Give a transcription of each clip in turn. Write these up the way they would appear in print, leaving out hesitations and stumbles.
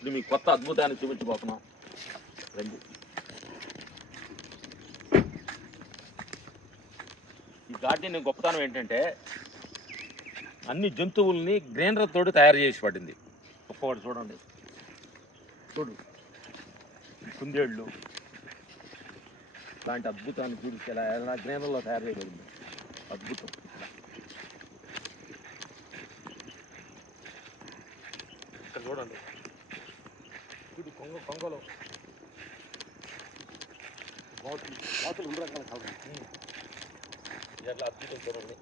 ఇది మీకు కొత్త అద్భుతాన్ని చూపించబోతున్నాం. రండి. ఈ గార్డెన్ గొప్పతనం ఏంటంటే అన్ని జంతువుల్ని గ్రైండర్ తోటి తయారు చేసి పడింది. ఒక్కొక్కటి చూడండి, చూడు కుందేళ్ళు లాంటి అద్భుతాన్ని చూపిస్తే ఎలా గ్రైండర్లో తయారు చేయబడింది. అద్భుతం. ఇక్కడ చూడండి, చూడు కొంగలు బాతులు 2 రకాల కలర్. ఎట్లా అద్భుతం చూడండి.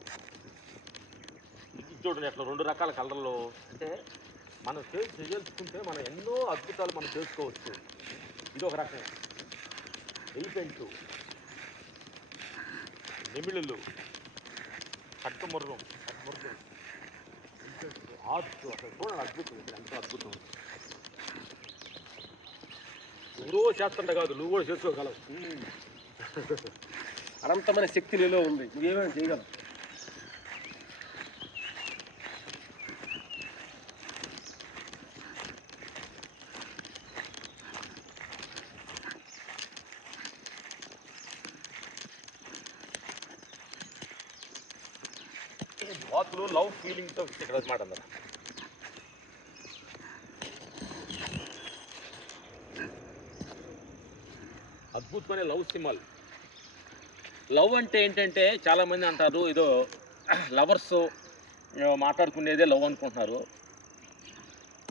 ఇది చూడండి ఎట్లా 2 రకాల కలర్లు. అంటే మనం చేసుకుంటే మనం ఎన్నో అద్భుతాలు మనం చేసుకోవచ్చు. ఇది ఒక రకం. ఎలిఫెంటు, నెమిళ్ళు, కట్టుముర్రం, ఆర్ట్స్, అసలు చూడండి అద్భుతం. ఇక్కడ ఎంతో అద్భుతం. ఎవరో చేస్తుంటే కాదు, నువ్వు కూడా చేసుకోగలవు. అనంతమైన శక్తి నీలో ఉంది, నువ్వేమైనా చేయగలవు. బాతులు లవ్ ఫీలింగ్తో ఇక్కడ మాట అందరూ. అద్భుతమైన లవ్ సింబల్. లవ్ అంటే ఏంటంటే చాలామంది అంటారు ఏదో లవర్స్ మాట్లాడుకునేదే లవ్ అనుకుంటున్నారు.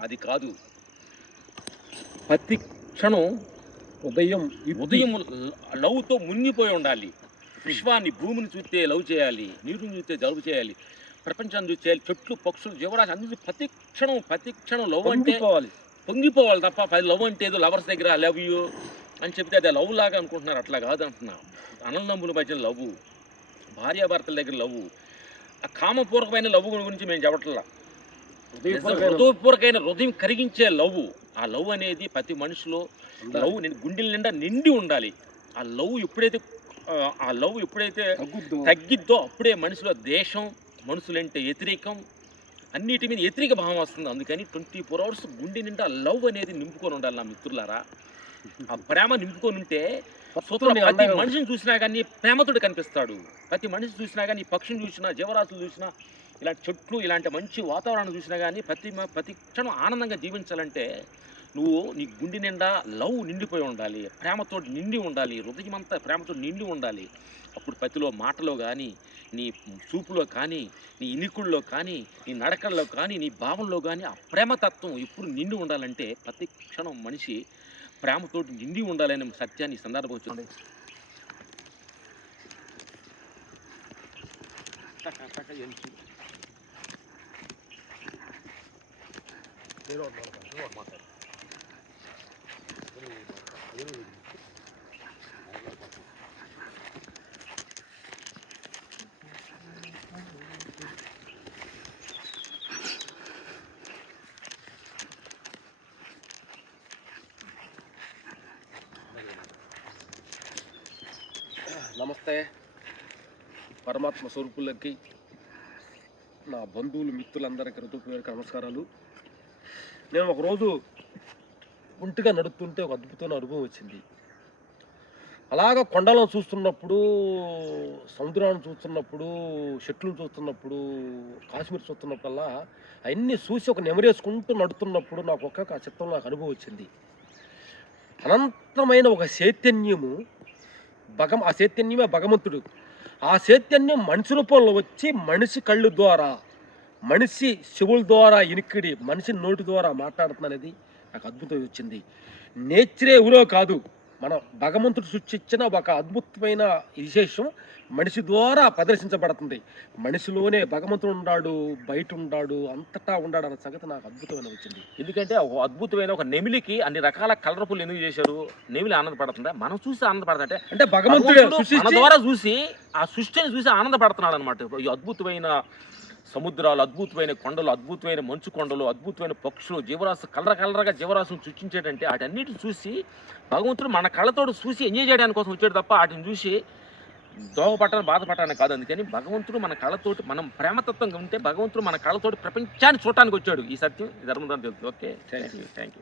అది కాదు. ప్రతి క్షణం ఉదయం లవ్తో మునిగిపోయి ఉండాలి. విశ్వాన్ని, భూమిని చూస్తే లవ్ చేయాలి, నీరుని చూస్తే జలుబు చేయాలి, ప్రపంచాన్ని చూస్తే చెట్లు, పక్షులు, జీవరాశి అన్ని ప్రతి క్షణం లవ్ అంటే పొంగిపోవాలి తప్ప లవ్ అంటే ఏదో లవర్స్ దగ్గర లవ్ యూ అని చెప్తే అది లవ్ లాగా అనుకుంటున్నారు. అట్లా కాదు అంటున్నా. అన్నదమ్ముల మధ్య లవ్, భార్యాభర్తల దగ్గర లవ్, ఆ కామపూర్వకమైన లవ్ గురించి మేము చెప్పట్లా. హృదయపూర్వకమైన హృదయం కరిగించే లవ్. ఆ లవ్ అనేది ప్రతి మనిషిలో లవ్ గుండెల నిండా నిండి ఉండాలి. ఆ లవ్ ఎప్పుడైతే తగ్గిద్దో అప్పుడే మనిషిలో దేశం, మనుషులంటే వ్యతిరేకం, అన్నిటి మీద వ్యతిరేక భావం వస్తుంది. అందుకని 24 hours గుండె నిండా లవ్ అనేది నింపుకొని ఉండాలి నా మిత్రులారా. ఆ ప్రేమ నింపుకొని ఉంటే ప్రతి మనిషిని చూసినా కానీ ప్రేమతోటి కనిపిస్తాడు. ప్రతి మనిషి చూసినా కానీ, పక్షిని చూసినా, జీవరాశులు చూసినా, ఇలాంటి చెట్లు, ఇలాంటి మంచి వాతావరణం చూసినా కానీ ప్రతి క్షణం ఆనందంగా జీవించాలంటే నువ్వు నీ గుండె నిండా లవ్ నిండిపోయి ఉండాలి, ప్రేమతోటి నిండి ఉండాలి, హృదయం అంతా ప్రేమతో నిండి ఉండాలి. అప్పుడు ప్రతిలో మాటలో కానీ, నీ చూపులో కానీ, నీ ఇనికుల్లో కానీ, నీ నడకల్లో కానీ, నీ భావంలో కానీ ఆ ప్రేమతత్వం ఎప్పుడు నిండి ఉండాలంటే ప్రతి క్షణం మనిషి ప్రేమతోటి నిండి ఉండాలనే సత్యాన్ని సందర్భం వచ్చింది. నమస్తే. పరమాత్మ స్వరూపులకి, నా బంధువులు, మిత్రులందరికీ హృదయపూర్వక నమస్కారాలు. నేను ఒకరోజు ఒంటిగా నడుస్తుంటే ఒక అద్భుతమైన అనుభవం వచ్చింది. అలాగ కొండలను చూస్తున్నప్పుడు, సముద్రాన్ని చూస్తున్నప్పుడు, చెట్లు చూస్తున్నప్పుడు, కాశ్మీర్ చూస్తున్నప్పుడల్లా అవన్నీ చూసి ఒక నెమరేసుకుంటూ నడుతున్నప్పుడు నాకు ఒక్క చిత్తం నాకు అనుభవం వచ్చింది. అనంతమైన ఒక చైతన్యము, ఆ చైతన్యమే భగవంతుడు. ఆ చైతన్యం మనిషి రూపంలో వచ్చి మనిషి కళ్ళు ద్వారా, మనిషి చెవుల ద్వారా ఇనికిడి, మనిషి నోటి ద్వారా మాట్లాడుతున్నది నాకు అద్భుతం వచ్చింది. నేచరే ఎవరో కాదు, మన భగవంతుడు సృష్టించిన ఒక అద్భుతమైన విశేషం మనిషి ద్వారా ప్రదర్శించబడుతుంది. మనిషిలోనే భగవంతుడు ఉన్నాడు, బయట ఉన్నాడు, అంతటా ఉన్నాడు అన్న సంగతి నాకు అద్భుతమైన వచ్చింది. ఎందుకంటే ఒక అద్భుతమైన ఒక నెమిలికి అన్ని రకాల కలర్ఫుల్ ఎందుకు చేశారు? నెమిలి ఆనందపడుతుందా? మనం చూసి ఆనందపడతా అంటే భగవంతుడు మన ద్వారా చూసి ఆ సృష్టిని చూసి ఆనందపడుతున్నాడు అనమాట. ఈ అద్భుతమైన సముద్రాలు, అద్భుతమైన కొండలు, అద్భుతమైన మంచు కొండలు, అద్భుతమైన పక్షులు, జీవరాశులు, కలరగా జీవరాశులు సృష్టించేటంటే వాటన్నిటిని చూసి భగవంతుడు మన కళ్ళతోటి చూసి ఎంజాయ్ చేయడానికి కోసం వచ్చాడు తప్ప వాటిని చూసి దోహపట్టాలని, బాధపడటానికి కాదు. అందుకని భగవంతుడు మన కళ్ళతోటి, మనం ప్రేమతత్వంగా ఉంటే భగవంతుడు మన కళ్ళతోటి ప్రపంచాన్ని చూడటానికి వచ్చాడు. ఈ సత్యం ధర్మం తెలుసు. Okay, thank you.